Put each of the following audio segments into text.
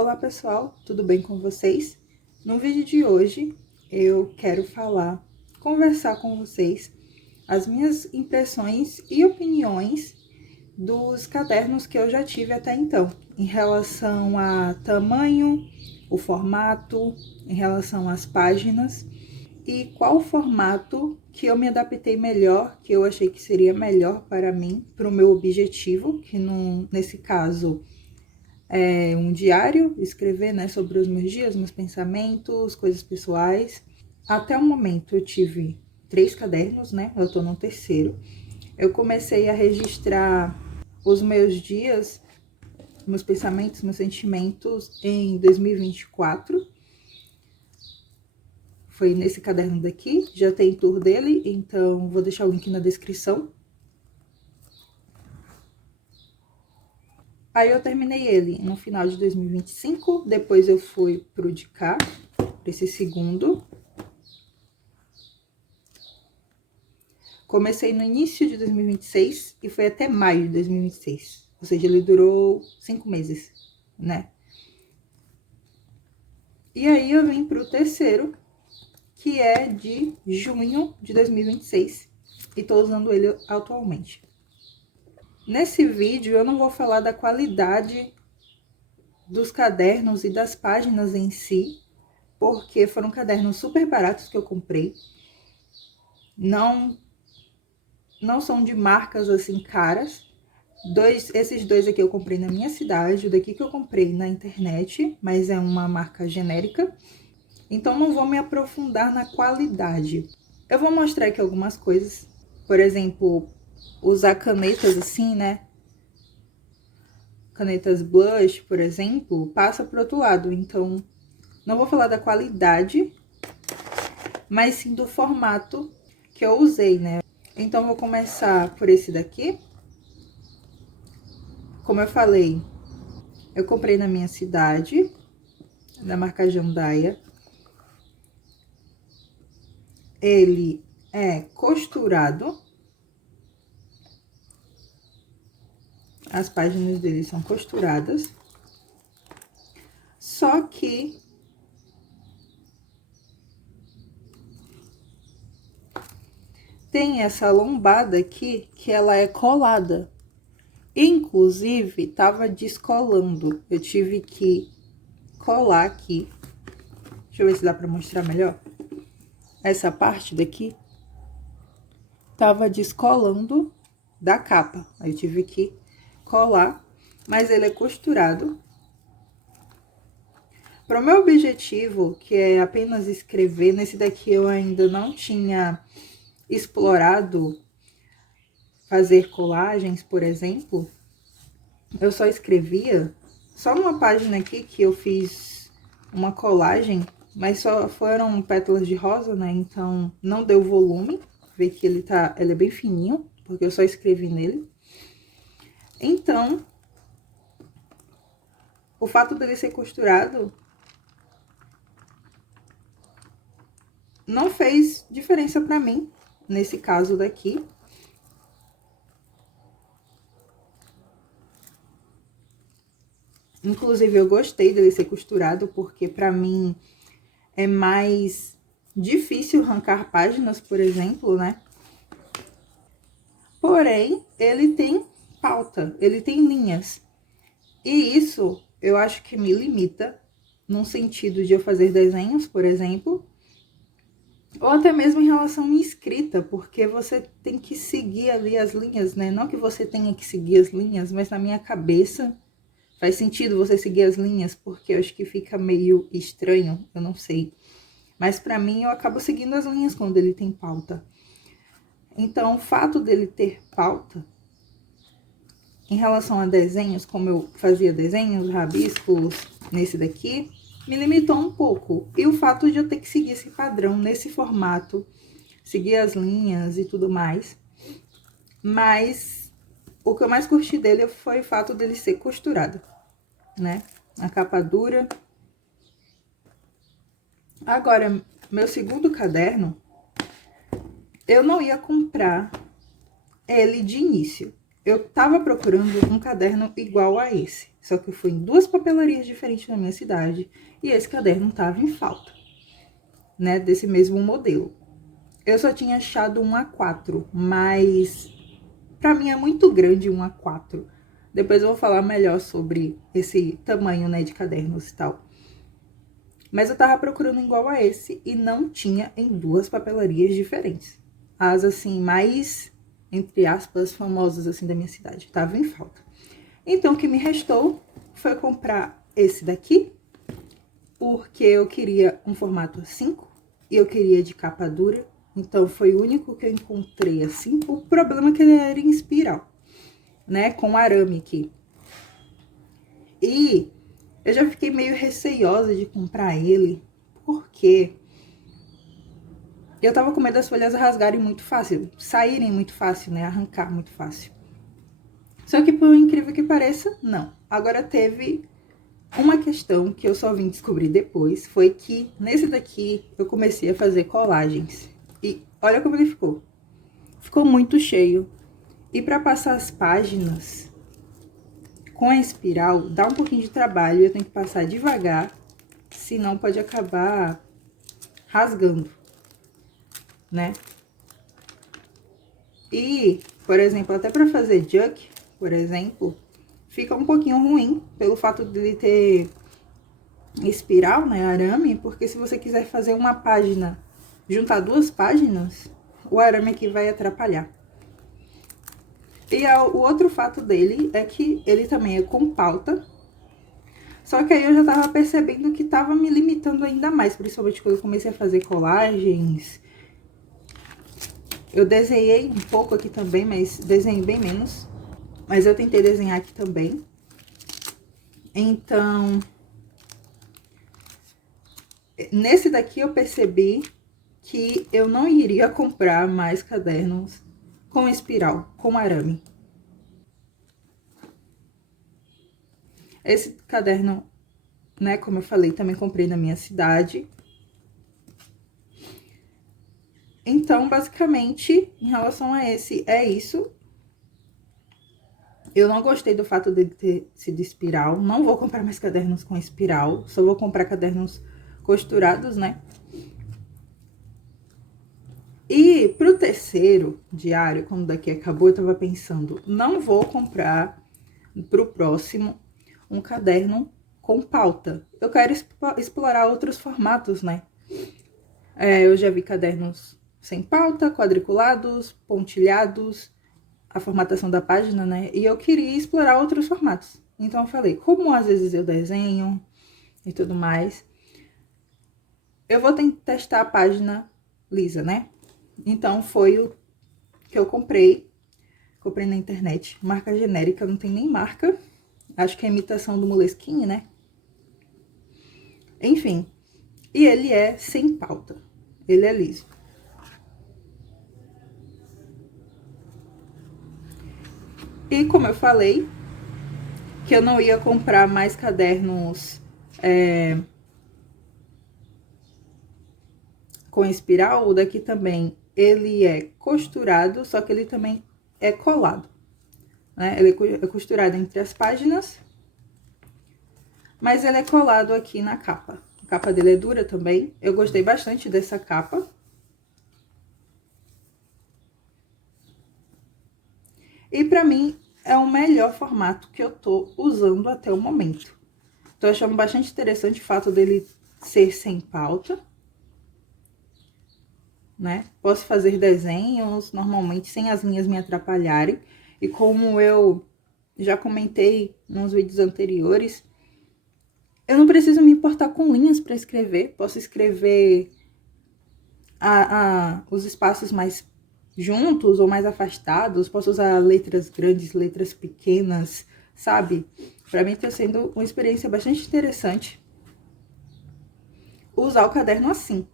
Olá pessoal, tudo bem com vocês? No vídeo de hoje eu quero conversar com vocês as minhas impressões e opiniões dos cadernos que eu já tive até então, em relação a tamanho, o formato, em relação às páginas e qual formato que eu me adaptei melhor, que eu achei que seria melhor para mim, para o meu objetivo, que nesse caso é um diário, escrever, né, sobre os meus dias, meus pensamentos, coisas pessoais. Até o momento eu tive 3 cadernos, né, eu tô no terceiro. Eu comecei a registrar os meus dias, meus pensamentos, meus sentimentos em 2024. Foi nesse caderno daqui, já tem tour dele, então vou deixar o link na descrição. Aí eu terminei ele no final de 2025, depois eu fui pro de cá, pra esse segundo. Comecei no início de 2026 e foi até maio de 2026, ou seja, ele durou 5 meses, né? E aí eu vim pro terceiro, que é de junho de 2026, e tô usando ele atualmente. Nesse vídeo eu não vou falar da qualidade dos cadernos e das páginas em si, porque foram cadernos super baratos que eu comprei. Não são de marcas assim caras. Esses dois aqui eu comprei na minha cidade, o daqui que eu comprei na internet, mas é uma marca genérica. Então não vou me aprofundar na qualidade. Eu vou mostrar aqui algumas coisas. Por exemplo, usar canetas assim, né? Canetas blush, por exemplo, passa pro outro lado. Então, não vou falar da qualidade, mas sim do formato que eu usei, né? Então, vou começar por esse daqui. Como eu falei, eu comprei na minha cidade, da marca Jandaia. Ele é costurado. As páginas dele são costuradas. Só que tem essa lombada aqui que ela é colada. Inclusive, tava descolando. Eu tive que colar aqui. Deixa eu ver se dá pra mostrar melhor. Essa parte daqui tava descolando da capa. Aí eu tive que colar, mas ele é costurado. Para o meu objetivo, que é apenas escrever, nesse daqui eu ainda não tinha explorado fazer colagens, por exemplo. Eu só escrevia, só uma página aqui que eu fiz uma colagem, mas só foram pétalas de rosa, né? Então não deu volume. Vê que ele é bem fininho, porque eu só escrevi nele. Então, o fato dele ser costurado não fez diferença pra mim, nesse caso daqui. Inclusive, eu gostei dele ser costurado, porque pra mim é mais difícil arrancar páginas, por exemplo, né? Porém, ele tem pauta, ele tem linhas. E isso, eu acho que me limita, num sentido de eu fazer desenhos, por exemplo, ou até mesmo em relação à escrita, porque você tem que seguir ali as linhas, né? Não que você tenha que seguir as linhas, mas na minha cabeça faz sentido você seguir as linhas, porque eu acho que fica meio estranho, eu não sei. Mas pra mim, eu acabo seguindo as linhas quando ele tem pauta. Então, o fato dele ter pauta, em relação a desenhos, como eu fazia desenhos, rabiscos, nesse daqui, me limitou um pouco. E o fato de eu ter que seguir esse padrão nesse formato, seguir as linhas e tudo mais. Mas o que eu mais curti dele foi o fato dele ser costurado, né? A capa dura. Agora, meu segundo caderno, eu não ia comprar ele de início. Eu tava procurando um caderno igual a esse. Só que eu fui em 2 papelarias diferentes na minha cidade e esse caderno estava em falta, né, desse mesmo modelo. Eu só tinha achado um A4, mas pra mim é muito grande um A4. Depois eu vou falar melhor sobre esse tamanho, né, de cadernos e tal. Mas eu tava procurando igual a esse e não tinha em 2 papelarias diferentes. As, assim, mais, entre aspas, famosas, assim, da minha cidade. Tava em falta. Então, o que me restou foi comprar esse daqui, porque eu queria um formato A5 e eu queria de capa dura. Então, foi o único que eu encontrei assim. O problema é que ele era em espiral, né? Com arame aqui. E eu já fiquei meio receiosa de comprar ele, porque eu tava com medo das folhas rasgarem muito fácil, saírem muito fácil, né? Arrancar muito fácil. Só que, por incrível que pareça, não. Agora teve uma questão que eu só vim descobrir depois, foi que nesse daqui eu comecei a fazer colagens. E olha como ele ficou. Ficou muito cheio. E para passar as páginas com a espiral, dá um pouquinho de trabalho. Eu tenho que passar devagar, senão pode acabar rasgando, né? E, por exemplo, até para fazer juk, por exemplo, fica um pouquinho ruim pelo fato de ele ter espiral, né, arame, porque se você quiser fazer uma página, juntar 2 páginas, o arame aqui vai atrapalhar. E o outro fato dele é que ele também é com pauta, só que aí eu já tava percebendo que tava me limitando ainda mais, principalmente quando eu comecei a fazer colagens. Eu desenhei um pouco aqui também, mas desenhei bem menos. Mas eu tentei desenhar aqui também. Então, nesse daqui eu percebi que eu não iria comprar mais cadernos com espiral, com arame. Esse caderno, né, como eu falei, também comprei na minha cidade. Então, basicamente, em relação a esse, é isso. Eu não gostei do fato dele ter sido espiral. Não vou comprar mais cadernos com espiral. Só vou comprar cadernos costurados, né? E pro terceiro diário, quando daqui acabou, eu tava pensando, não vou comprar pro próximo um caderno com pauta. Eu quero explorar outros formatos, né? Eu já vi cadernos sem pauta, quadriculados, pontilhados, a formatação da página, né? E eu queria explorar outros formatos. Então eu falei, como às vezes eu desenho e tudo mais, eu vou testar a página lisa, né? Então foi o que eu comprei. Comprei na internet, marca genérica, não tem nem marca. Acho que é imitação do Moleskine, né? Enfim, e ele é sem pauta, ele é liso. E como eu falei, que eu não ia comprar mais cadernos com espiral, o daqui também, ele é costurado, só que ele também é colado, né? Ele é costurado entre as páginas, mas ele é colado aqui na capa. A capa dele é dura também, eu gostei bastante dessa capa. E pra mim, é o melhor formato que eu tô usando até o momento. Tô achando bastante interessante o fato dele ser sem pauta, né? Posso fazer desenhos normalmente sem as linhas me atrapalharem. E como eu já comentei nos vídeos anteriores, eu não preciso me importar com linhas para escrever. Posso escrever os espaços mais juntos ou mais afastados. Posso usar letras grandes, letras pequenas, sabe? Para mim tá sendo uma experiência bastante interessante usar o caderno assim.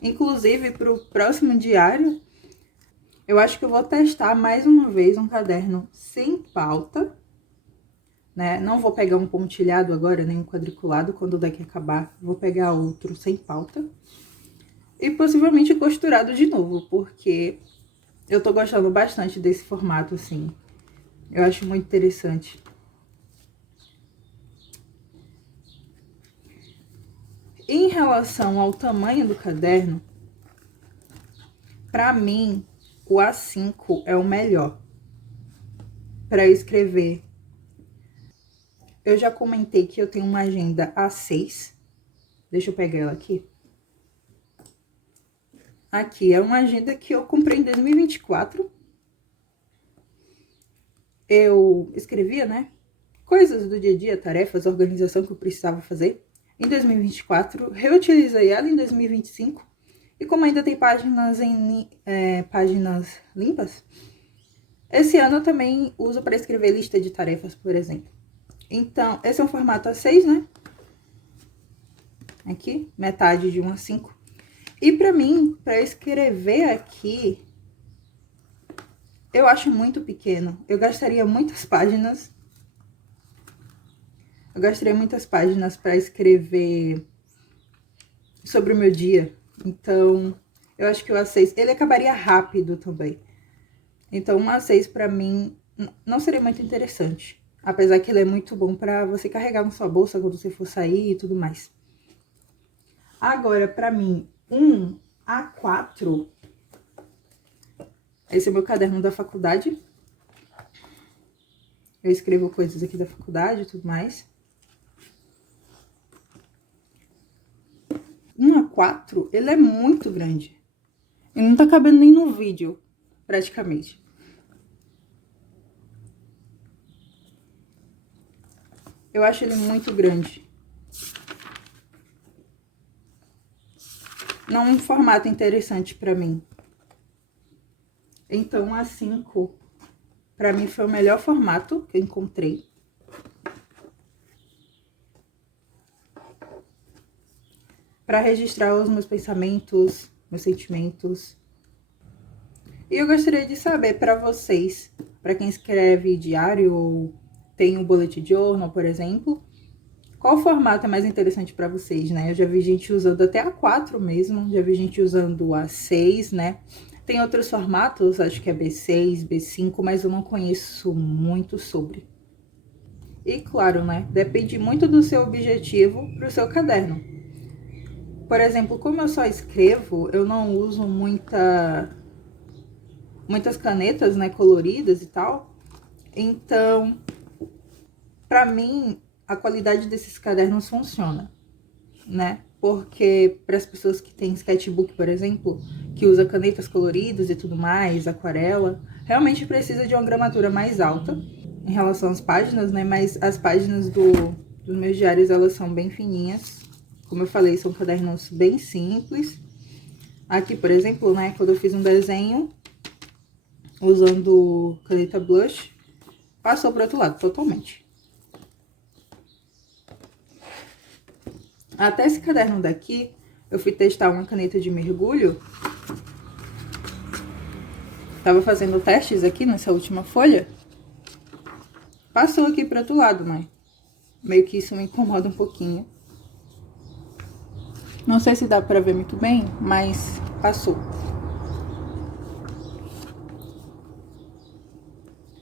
Inclusive, para o próximo diário, eu acho que eu vou testar mais uma vez um caderno sem pauta, né? Não vou pegar um pontilhado agora, nem um quadriculado, quando daqui acabar, vou pegar outro sem pauta. E possivelmente costurado de novo, porque eu tô gostando bastante desse formato, assim, Eu acho muito interessante. Em relação ao tamanho do caderno, para mim, o A5 é o melhor para escrever. Eu já comentei que eu tenho uma agenda A6. Deixa eu pegar ela aqui. Aqui é uma agenda que eu comprei em 2024. Eu escrevia, né? Coisas do dia a dia, tarefas, organização que eu precisava fazer em 2024. Reutilizei ela em 2025. E como ainda tem páginas páginas limpas, esse ano eu também uso para escrever lista de tarefas, por exemplo. Então, esse é um formato A6, né? Aqui, metade de 1 a 5. E para mim, para escrever aqui, eu acho muito pequeno. Eu gastaria muitas páginas. Eu gastaria muitas páginas para escrever sobre o meu dia. Então, eu acho que o A6, ele acabaria rápido também. Então, um A6 para mim não seria muito interessante. Apesar que ele é muito bom para você carregar na sua bolsa quando você for sair e tudo mais. Agora, para mim, um A4, esse é o meu caderno da faculdade. Eu escrevo coisas aqui da faculdade e tudo mais. Um A4, ele é muito grande. Ele não tá cabendo nem no vídeo, praticamente. Eu acho ele muito grande. Não é um formato interessante pra mim. Então, o A5, pra mim, foi o melhor formato que eu encontrei. Pra registrar os meus pensamentos, meus sentimentos. E eu gostaria de saber pra vocês, pra quem escreve diário ou tem um bullet journal, por exemplo, qual formato é mais interessante para vocês, né? Eu já vi gente usando até A4 mesmo, já vi gente usando A6, né? Tem outros formatos, acho que é B6, B5, mas eu não conheço muito sobre. E claro, né? Depende muito do seu objetivo para o seu caderno. Por exemplo, como eu só escrevo, eu não uso muitas canetas, né, coloridas e tal. Então, para mim, a qualidade desses cadernos funciona, né? Porque para as pessoas que têm sketchbook, por exemplo, que usa canetas coloridas e tudo mais, aquarela, realmente precisa de uma gramatura mais alta em relação às páginas, né? Mas as páginas dos meus diários, elas são bem fininhas. Como eu falei, são cadernos bem simples. Aqui, por exemplo, né, quando eu fiz um desenho usando caneta blush, passou para outro lado totalmente. Até esse caderno daqui, eu fui testar uma caneta de mergulho. Tava fazendo testes aqui nessa última folha. Passou aqui para outro lado, mas meio que isso me incomoda um pouquinho. Não sei se dá para ver muito bem, mas passou.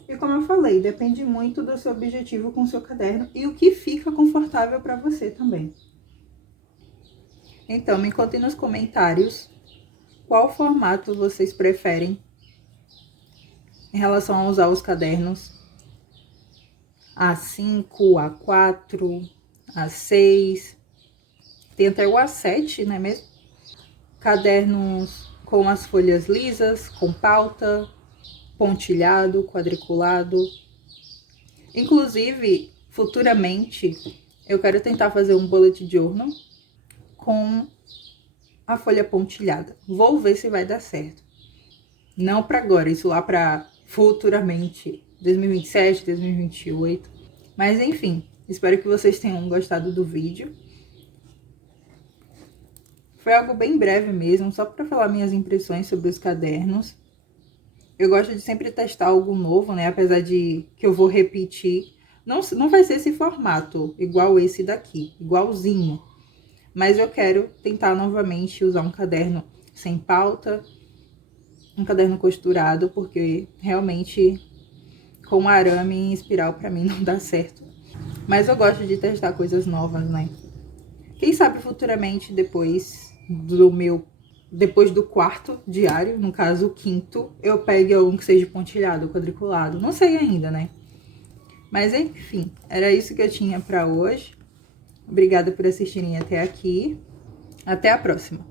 E como eu falei, depende muito do seu objetivo com o seu caderno e o que fica confortável para você também. Então, me contem nos comentários qual formato vocês preferem em relação a usar os cadernos. A5, A4, A6, tem até o A7, não é mesmo? Cadernos com as folhas lisas, com pauta, pontilhado, quadriculado. Inclusive, futuramente, eu quero tentar fazer um bullet journal com a folha pontilhada. Vou ver se vai dar certo. Não para agora, isso lá para futuramente, 2027, 2028. Mas enfim, espero que vocês tenham gostado do vídeo. Foi algo bem breve mesmo, só para falar minhas impressões sobre os cadernos. Eu gosto de sempre testar algo novo, né? Apesar de que eu vou repetir. Não vai ser esse formato, igual esse daqui, igualzinho. Mas eu quero tentar novamente usar um caderno sem pauta, um caderno costurado, porque realmente, com arame em espiral pra mim não dá certo. Mas eu gosto de testar coisas novas, né? Quem sabe futuramente, depois do quarto diário, no caso o quinto, eu pegue algum que seja pontilhado, quadriculado. Não sei ainda, né? Mas enfim, era isso que eu tinha pra hoje. Obrigada por assistirem até aqui. Até a próxima!